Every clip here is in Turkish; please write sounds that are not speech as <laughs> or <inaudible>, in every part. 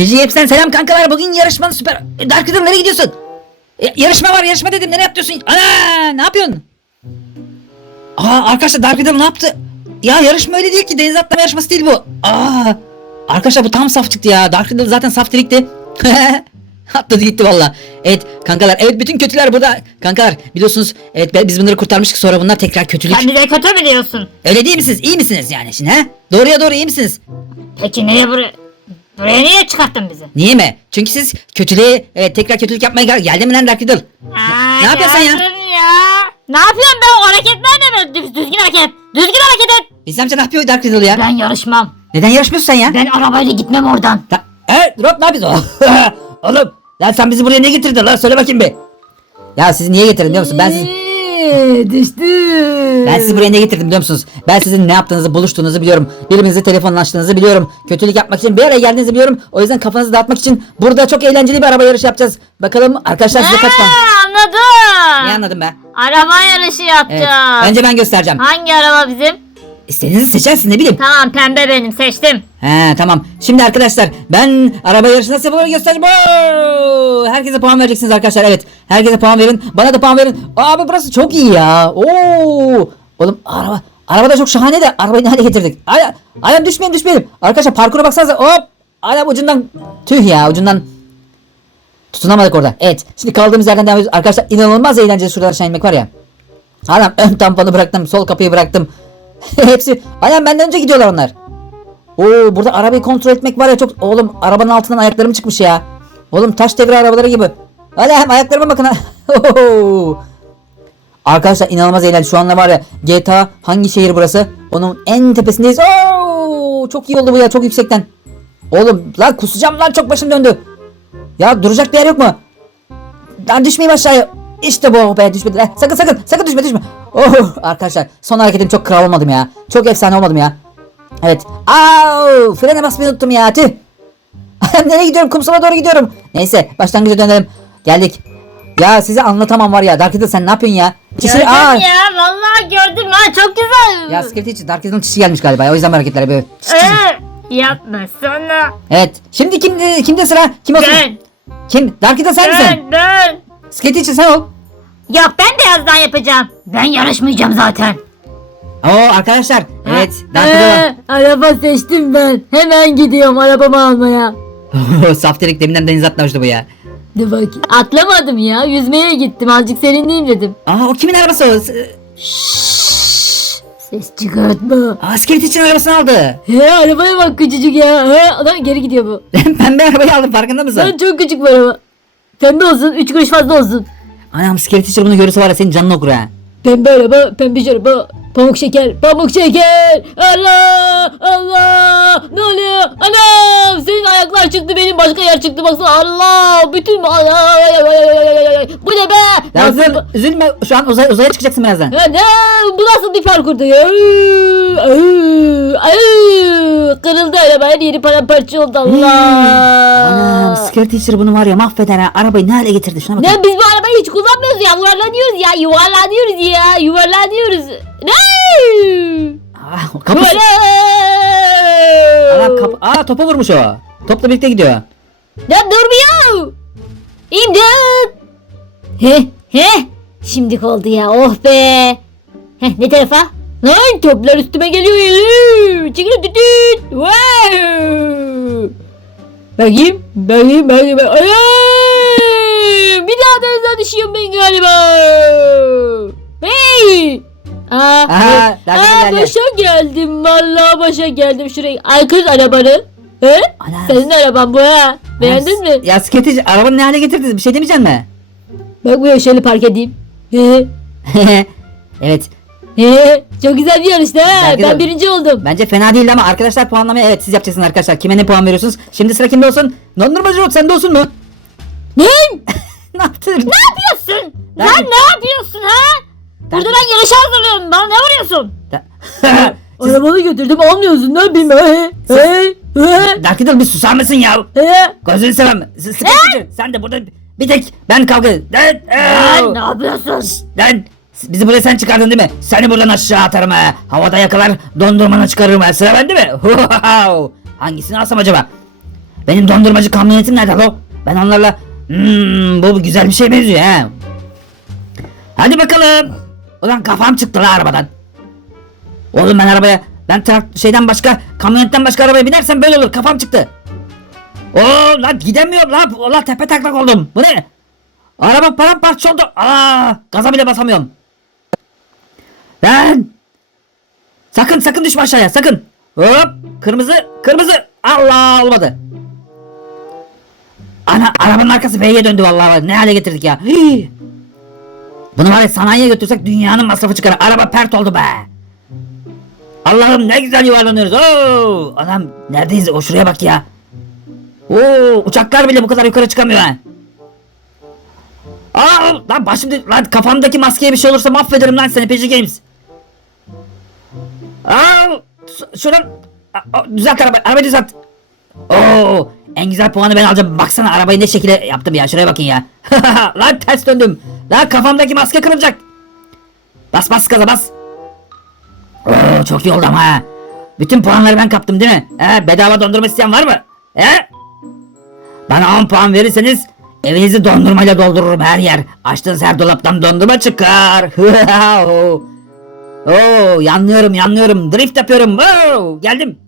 Fiji hepsinden selam kankalar. Bugün yarışmanın süper... E, Dark Riddle nereye gidiyorsun? E, yarışma var yarışma dedim. Nereye yapıyorsun? Ana ne yapıyorsun? Aa arkadaşlar Dark Riddle ne yaptı? Ya yarışma öyle değil ki. Deniz atlama yarışması değil bu. Aa Arkadaşlar bu tam saf çıktı ya. Dark Riddle zaten saf delikti. <laughs> Atladı gitti valla. Evet kankalar evet bütün kötüler burada. Kankalar biliyorsunuz evet biz bunları kurtarmıştık sonra bunlar tekrar kötülük. Sen bize kötü mü diyorsun? Öyle değil misiniz? İyi misiniz yani şimdi ha? Doğruya doğru iyi misiniz? Peki niye buraya... Buraya niye çıkarttın bizi? Niye mi? Çünkü siz kötülüğe evet, tekrar kötülük yapmaya gel geldin mi lan Dark Riddle? Aa, ne yapıyorsun ya? ya? Ne yapıyorum ben o hareketler ne böyle düz, düzgün hareket? Düzgün hareket et. İslam amca ne yapıyor Dark Riddle ya? Ben yarışmam. Neden yarışmıyorsun sen ya? Ben arabayla gitmem oradan. Ta- evet drop ne yapıyorsun? <laughs> Oğlum lan sen bizi buraya ne getirdin lan söyle bakayım bir. Ya sizi niye getirdim biliyor musun? Ben sizi, Düştü. ben sizi buraya ne getirdim biliyor musunuz? Ben sizin ne yaptığınızı, buluştuğunuzu biliyorum. Birbirinize telefonlaştığınızı biliyorum. Kötülük yapmak için bir araya geldiğinizi biliyorum. O yüzden kafanızı dağıtmak için burada çok eğlenceli bir araba yarışı yapacağız. Bakalım arkadaşlar size kaç puan? anladım. Ne anladın be? Araba yarışı Evet. yapacağız. Önce ben göstereceğim. Hangi araba bizim? İstediğinizi seçersin ne bileyim. Tamam pembe benim seçtim. He tamam. Şimdi arkadaşlar ben araba yarışı nasıl yapılır göstereceğim. Herkese puan vereceksiniz arkadaşlar. Evet. Herkese puan verin. Bana da puan verin. Abi burası çok iyi ya. Oo! Oğlum araba araba da çok şahane de arabayı ne getirdik. Ay, ayağım düşmeyelim düşmeyelim. Arkadaşlar parkura baksanıza. Hop! Ayağım ucundan tüh ya ucundan tutunamadık orada. Evet. Şimdi kaldığımız yerden devam ediyoruz. Arkadaşlar inanılmaz eğlenceli şuradan aşağı var ya. Adam ön tamponu bıraktım. Sol kapıyı bıraktım. <laughs> Hepsi. Ayağım benden önce gidiyorlar onlar. Oo burada arabayı kontrol etmek var ya çok oğlum arabanın altından ayaklarım çıkmış ya. Oğlum taş devri arabaları gibi. Hadi hem ayaklarıma bakın. <laughs> Arkadaşlar inanılmaz eğlenceli. Şu anda var ya GTA hangi şehir burası? Onun en tepesindeyiz. Oo çok iyi oldu bu ya çok yüksekten. Oğlum lan kusacağım lan çok başım döndü. Ya duracak bir yer yok mu? Lan düşmeyeyim aşağıya. İşte bu oh be düşmedi. Eh, sakın sakın sakın düşme düşme. Oh arkadaşlar son hareketim çok kral olmadım ya. Çok efsane olmadım ya. Evet. Au! Frene basmayı unuttum ya. Tüh. <laughs> Nereye gidiyorum? Kumsala doğru gidiyorum. Neyse başlangıca dönelim. Geldik. Ya size anlatamam var ya. Dark Riddle sen ne yapıyorsun ya? Çişi, Gördüm aa! ya vallahi gördüm ha çok güzel. Ya Skeleton için Dark Riddle'ın çişi gelmiş galiba. O yüzden hareketler böyle. Ee, yapma sana. Evet. Şimdi kim kimde sıra? Kim olsun? Ben, Kim? Dark Riddle sen misin? ben, ben. Skeleton için sen ol. Yok ben birazdan yapacağım. Ben yarışmayacağım zaten. Oo arkadaşlar. Evet. Dark. Ee, araba seçtim ben. Hemen gidiyorum arabamı almaya. <laughs> Saftirik deminden denize atlamıştı bu ya. Dur bakayım. Atlamadım ya. Yüzmeye gittim. Azıcık serinleyeyim dedim. Aa o kimin arabası o? S- Ses çıkartma. Aa için arabasını aldı. He arabaya bak küçücük ya. He adam geri gidiyor bu. <laughs> Pembe arabayı aldım farkında mısın? Lan çok küçük bu araba. Pembe olsun. Üç kuruş fazla olsun. Anam Skeleton bunu görürse var ya senin canını okur ha. Pembe araba, pembe araba. Pamuk şeker, pamuk şeker. Allah, Allah. Ne oluyor? Senin ayaklar çıktı, benim başka yer çıktı. Baksana Allah, bütün Allah. Bu ne be? Ya Nasıl? üzülme, üzülme şu an uzay, uzaya çıkacaksın birazdan. Ya ne? Bu nasıl bir parkurdu ya? Ay, ay, Kırıldı araba, her yeri paramparça oldu Allah. Anam Skeleton bunu var ya mahveder ha. Arabayı ne hale getirdi şuna bak. Ne biz bu arabayı hiç kullanmıyoruz ya yuvarlanıyoruz ya yuvarlanıyoruz ya yuvarlanıyoruz. Ne? Ah, kapısı. Anam kap Aa topa vurmuş o. Topla birlikte gidiyor. Ne durmuyor. İmdat. He he. Şimdi oldu ya oh be. Heh, ne tarafa? Lan toplar üstüme geliyor. Çıkın tütüt. Wow. Bakayım. Bakayım bakayım. Ay! Bir daha denizden düşüyorum ben galiba. Hey. Aa, Aha, aa geldi. başa geldim. Vallahi başa geldim şuraya. Ay kız arabanı. He? Anam. Senin araban bu ha. Beğendin mi? Ya Skeleton arabanı ne hale getirdiniz? Bir şey demeyeceksin mi? Bak buraya şöyle park edeyim. He. <laughs> evet. He. Çok güzel bir yarıştı ha. Güzel. Ben birinci oldum. Bence fena değil ama arkadaşlar puanlamayı evet siz yapacaksınız arkadaşlar. Kime ne puan veriyorsunuz? Şimdi sıra kimde olsun? Dondurmacı Rod sende olsun mu? Ne? <laughs> ne yaptın? Ne yapıyorsun? Ben- Sen ne yapıyorsun ha? Burada ben yarışa hazırlıyorum. Bana ne vuruyorsun? <laughs> Arabanı götürdüm almıyorsun ne yapayım he? He? He? Dark Riddle bir susar mısın ya? He? Gözünü seveyim. S- Skeleton sen de burada bir tek ben kavga Lan, Lan ne yapıyorsun? Lan bizi buraya sen çıkardın değil mi? Seni buradan aşağı atarım ha. Havada yakalar dondurmanı çıkarırım ha. Sıra bende mi? <laughs> Hangisini alsam acaba? Benim dondurmacı kamyonetim nerede lo? Ben onlarla hmm, bu güzel bir şey benziyor he. Hadi bakalım. Ulan kafam çıktı la arabadan. Oğlum ben arabaya ben trak- şeyden başka kamyonetten başka arabaya binersem böyle olur kafam çıktı. Oo lan gidemiyorum lan. Ulan tepe taklak oldum. Bu ne? Araba paramparça oldu. Aa, gaza bile basamıyorum. Lan. Sakın sakın düşme aşağıya sakın. Hop kırmızı kırmızı. Allah olmadı. Ana arabanın arkası B'ye döndü vallahi ne hale getirdik ya. Hii. Bunu var ya sanayiye götürsek dünyanın masrafı çıkar. Araba pert oldu be. Allah'ım ne güzel yuvarlanıyoruz. Oo, adam neredeyiz? O şuraya bak ya. Oo, uçaklar bile bu kadar yukarı çıkamıyor ha. Aa, lan başımda lan kafamdaki maskeye bir şey olursa mahvederim lan seni Peci Games. Aa, ş- şuradan Aa, aa, düzelt araba, arabayı düzelt. Oo, en güzel puanı ben alacağım. Baksana arabayı ne şekilde yaptım ya. Şuraya bakın ya. <laughs> lan ters döndüm. Lan kafamdaki maske kırılacak. Bas bas gaza bas. Oo, çok iyi oldu ama ha. Bütün puanları ben kaptım değil mi? He, bedava dondurma isteyen var mı? He? Bana 10 puan verirseniz evinizi dondurmayla doldururum her yer. Açtığınız her dolaptan dondurma çıkar. <laughs> Oo, yanlıyorum yanlıyorum. Drift yapıyorum. Oo, geldim.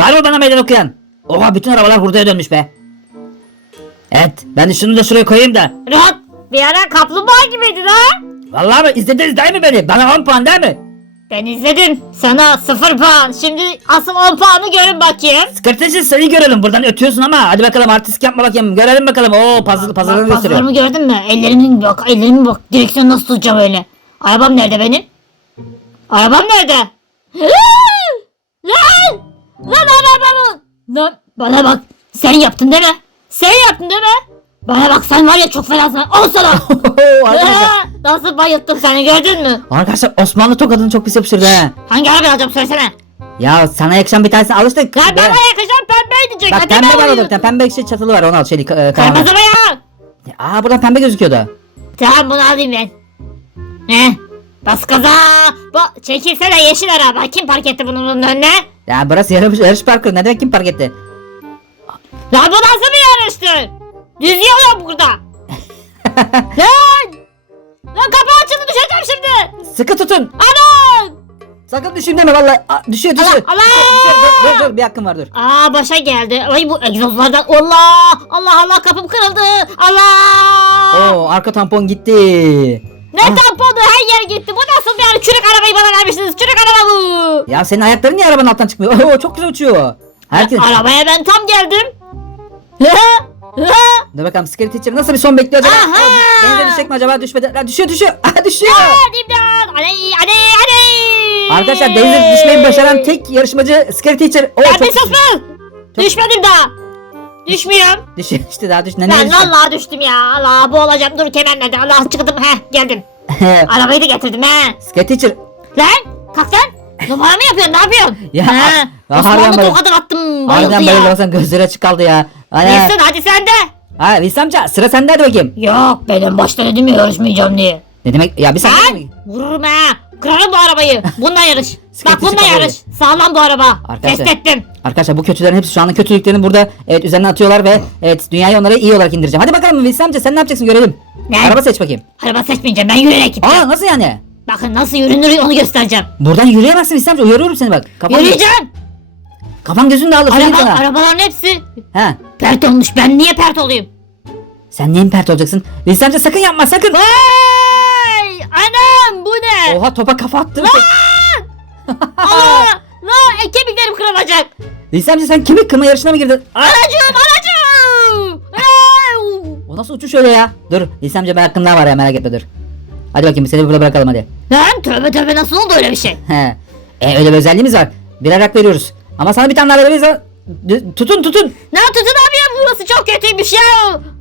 Var mı bana meydan okuyan? Oha bütün arabalar hurdaya dönmüş be. Evet ben de şunu da şuraya koyayım da. Rahat. Bir ara kaplumbağa gibiydin ha. Vallahi mi izlediniz değil mi beni? Bana 10 puan değil mi? Ben izledim. Sana sıfır puan. Şimdi asıl 10 puanı görün bakayım. Skırtıcı seni görelim buradan ötüyorsun ama hadi bakalım artistik yapma bakayım görelim bakalım oo puzzle puzzle'ını gösteriyor. Paslarımı gördün mü? Ellerimin bak, ellerimin bak. Direksiyonu nasıl tutacağım öyle? Arabam nerede benim? Arabam nerede? Lan! Lan arabamı! Lan bana bak. Sen yaptın değil mi? Sen yaptın değil mi? Bana bak sen var ya çok fenasın. Ol sana. <laughs> arkadaşlar, Nasıl bayılttım seni gördün mü? arkadaşlar Osmanlı tokadını çok pis yapıştırdı ha. Hangi arabayı alacağım söylesene. Ya sana yakışan bir tanesine alıştık. Be. bana yakışan pembe diyecek. Bak Hadi pembe ben var alayım. orada. Pembe şey çatılı var onu al şey e. Kırmızı mı ya? Aa burada pembe gözüküyordu. Tamam bunu alayım ben. Ne? Bas gaza. Ba çekilsene yeşil araba. Kim park etti bunun bunun önüne? Ya burası yarış, yarış parkuru. Ne demek kim park etti? Lan bu nasıl bir yarıştır? Düz yol yok burada. <laughs> Lan! Lan kapı açıldı düşeceğim şimdi. Sıkı tutun. Aman! Sakın düşeyim deme vallahi. Aa, düşüyor düşüyor. Allah! Düşüyor. Dur, dur dur bir hakkım var dur. Aa başa geldi. Ay bu egzozlardan. Allah! Allah Allah kapım kırıldı. Allah! Oo arka tampon gitti. Ne tamponu her yer gitti. Bu nasıl bir yani? Çürük arabayı bana vermişsiniz. Çürük araba bu. Ya senin ayakların niye arabanın altından çıkmıyor? <laughs> Oo çok güzel uçuyor. Herkes. Arabaya ben tam geldim. <laughs> Dur bakalım Scary Teacher nasıl bir son bekliyor acaba? Aha! Denize düşecek mi acaba? Düşmedi. Lan düşüyor düşüyor. <laughs> Aha düşüyor. İmdat! Aley aley aley! Arkadaşlar denize düşmeyi başaran tek yarışmacı Scary Teacher. Oo çok bir sus be! Düşmedim daha. Düşmüyorum. Düşüyor işte daha düş. Ne Ben vallahi düştüm ya. Allah bu olacağım. Dur kemer nerede? Allah çıktım. Heh geldim. <laughs> Arabayı da getirdim he. Scary Teacher. Lan kalk lan. Numara mı yapıyorsun? Ne yapıyorsun? Ya, ya, Osmanlı harbiden böyle- tokadan attım. Bayıldı Harbiden bayıldı ya. baksana gözleri açık kaldı ya. Ana. Wilson hadi sen de. Ha Wilson amca sıra sende hadi bakayım. Yok benim başta dedim ya yarışmayacağım diye. Ne demek? Ya bir saniye. Vururum ha. Kırarım bu arabayı. Bununla yarış. <laughs> Bak Sıkıntısı bununla kalıyor. yarış. Sağlam bu araba. Arkadaşlar. Test ettim. Arkadaşlar bu kötülerin hepsi şu anda kötülüklerini burada evet üzerine atıyorlar ve evet dünyayı onlara iyi olarak indireceğim. Hadi bakalım Wilson amca sen ne yapacaksın görelim. Ne? Araba seç bakayım. Araba seçmeyeceğim ben yürüyerek gideceğim. Aa nasıl yani? Bakın nasıl yürünür onu göstereceğim. Buradan yürüyemezsin Wilson amca uyarıyorum seni bak. Kafan, Yürüyeceğim. Kafan gözün dağılır. Araba, sana. arabaların hepsi Ha. pert olmuş. Ben niye pert olayım? Sen niye mi pert olacaksın? Wilson amca sakın yapma sakın. Vay! Anam bu ne? Oha topa kafa attın. Allah! La <laughs> e, kemiklerim kırılacak. Wilson amca sen kimi kırma yarışına mı girdin? Aa, Anacığım anacığım. Ay! o nasıl uçuş öyle ya? Dur Wilson amca hakkın daha var ya merak etme dur. Hadi bakayım seni burada bırakalım hadi. Lan tövbe tövbe nasıl oldu öyle bir şey? He. E, öyle bir özelliğimiz var. Birer hak veriyoruz. Ama sana bir tane daha verebiliriz. D- Tutun tutun. Ne tutun abi ya burası çok kötüymüş ya.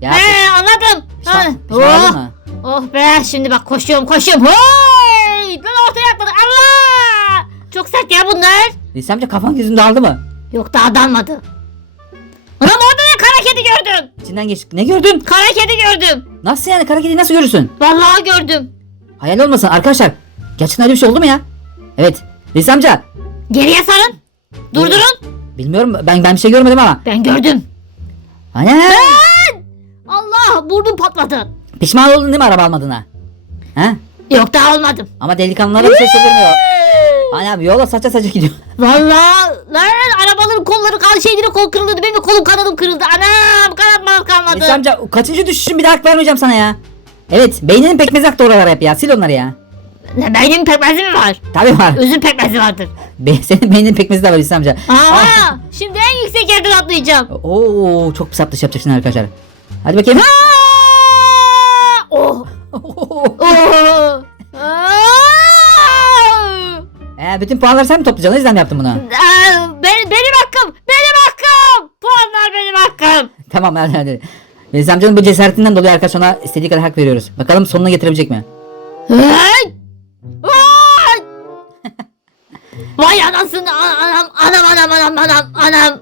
Ya He anladım. Ha. pişman oldun Oh. mu? oh be şimdi bak koşuyorum koşuyorum. Hey! Lan ortaya atladı. Allah! Çok sert ya bunlar. Wilson amca kafan gözün dağıldı mı? Yok daha dalmadı. Anam orada ne kara kedi gördüm. İçinden geç. Ne gördün? Kara kedi gördüm. Nasıl yani kara kediyi nasıl görürsün? Vallahi gördüm. Hayal olmasın arkadaşlar. Gerçekten öyle bir şey oldu mu ya? Evet. Wilson amca. Geriye sarın. Durdurun. Bilmiyorum ben ben bir şey görmedim ama. Ben gördüm. Ana. Allah burnum patladı. Pişman oldun değil mi araba almadığına? Ha? Yok daha almadım. Ama delikanlılara bir şey söylemiyor. Ana abi yola saça saça gidiyor. <laughs> Vallahi lan arabaların kolları kan şeyleri kol kırıldı. Benim de kolum kanadım kırıldı. Anam kanatmam kalmadı. Neyse amca kaçıncı düşüşün bir daha hak vermeyeceğim sana ya. Evet beyninin pekmezi aktı oralara hep ya sil onları ya. Ne, Benim pekmezi mi var? Tabii var. Üzüm pekmezi vardır. Be senin beyninin pekmezi de var İslam amca. Aha şimdi en yüksek yerden atlayacağım. Oo çok pis atış yapacaksın arkadaşlar. Hadi bakayım. Aa! Oh. <laughs> Oh. Aa! Ee, bütün puanları sen mi toplayacaksın? O yüzden mi yaptın bunu? Aa, ben, benim hakkım. Benim hakkım. Puanlar benim hakkım. <laughs> tamam hadi hadi. İslam amcanın bu cesaretinden dolayı arkadaş ona istediği kadar hak veriyoruz. Bakalım sonuna getirebilecek mi? Vay anasını anam anam anam anam anam anam.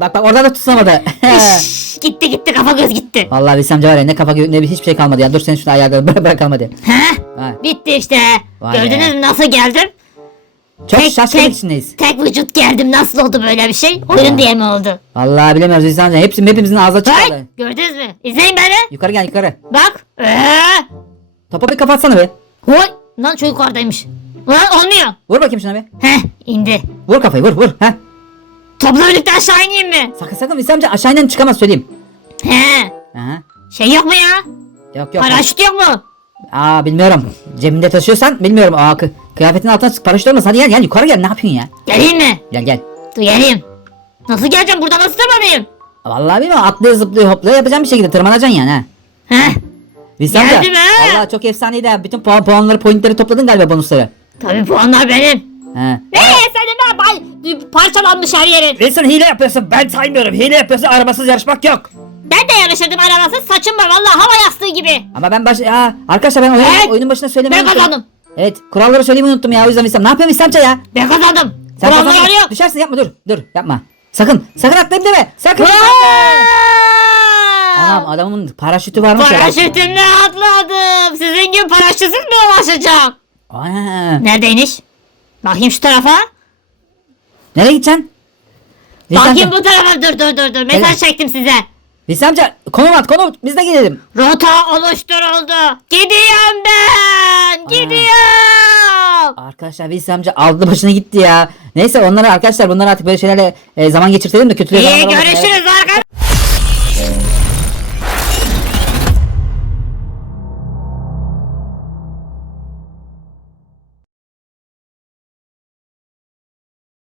Bak bak orada da tutunamadı. <laughs> <laughs> Gitti gitti kafa göz gitti. Vallahi İslam amca var ya ne kafa gö- ne bir hiçbir şey kalmadı ya. Dur sen şunu ayarlayalım. Bırak bırakalım hadi. Heh, Ha. bitti işte. Vay Gördünüz mü nasıl geldim? Çok Tek- şaşkınlık tek- içindeyiz. Tek vücut geldim nasıl oldu böyle bir şey? Oyun diye mi oldu? Vallahi bilemiyoruz İslam amca. Hepsi hepimizin ağzı açık Hey, gördünüz mü? İzleyin beni. Yukarı gel yukarı. Bak. Ee, Topa bir kapatsana be. Hoy. Lan çok yukarıdaymış. Lan olmuyor. Vur bakayım şuna bir. Heh indi. Vur kafayı vur vur. Heh. Topla birlikte aşağı ineyim mi? Sakın sakın İslam amca aşağı inen çıkamaz söyleyeyim. He. Aha. Şey yok mu ya? Yok yok. Paraşüt yok mu? Aa bilmiyorum. Cebinde taşıyorsan bilmiyorum. Aa kı- kıyafetin altına paraşüt olmaz. Hadi gel gel yukarı gel. Ne yapıyorsun ya? Geleyim mi? Gel gel. Dur geleyim. Nasıl geleceğim? Buradan nasıl tırmanayım? Vallahi bilmiyorum. Atlıyor zıplıyor hopluyor yapacağım bir şekilde tırmanacaksın yani ha. Heh. İslam amca. Geldim ha. Vallahi çok efsaneydi ha. Bütün puan, puanları pointleri topladın galiba bonusları. Tabii puanlar benim. He. Ne? Senin ben bay parçalanmış her yerin. Wilson hile yapıyorsun. Ben saymıyorum. Hile yapıyorsun. Arabasız yarışmak yok. Ben de yarışırdım arabasız saçım var vallahi hava yastığı gibi. Ama ben baş... Aa, arkadaşlar ben oyun, Evet. oyunun başında söylemeyi Ben unuttum. kazandım. Evet kuralları söylemeyi unuttum ya o yüzden İslam. Ne yapıyorsun İslamca ya? Ben kazandım. Sen Kurallar kazandın. yok. Düşersin yapma dur. Dur yapma. Sakın. Sakın atlayayım deme. Sakın. Anam adamın paraşütü varmış ya. Paraşütümle atladım. Sizin gibi paraşütsüz mü ulaşacağım? Aa, Neredeymiş? Bakayım şu tarafa. nereye gideceksin? Wilson Bakayım amca, bu tarafa. Dur dur dur dur. Mesaj Evet. çektim size. Wilson amca konum at konum at. Biz de gidelim. Rota oluşturuldu. Gidiyorum ben. Gidiyorum. Arkadaşlar Wilson amca aldı başına gitti ya. Neyse onları arkadaşlar bunları artık böyle şeylerle e, zaman geçirtelim de kötülüğe İyi görüşürüz arkadaşlar.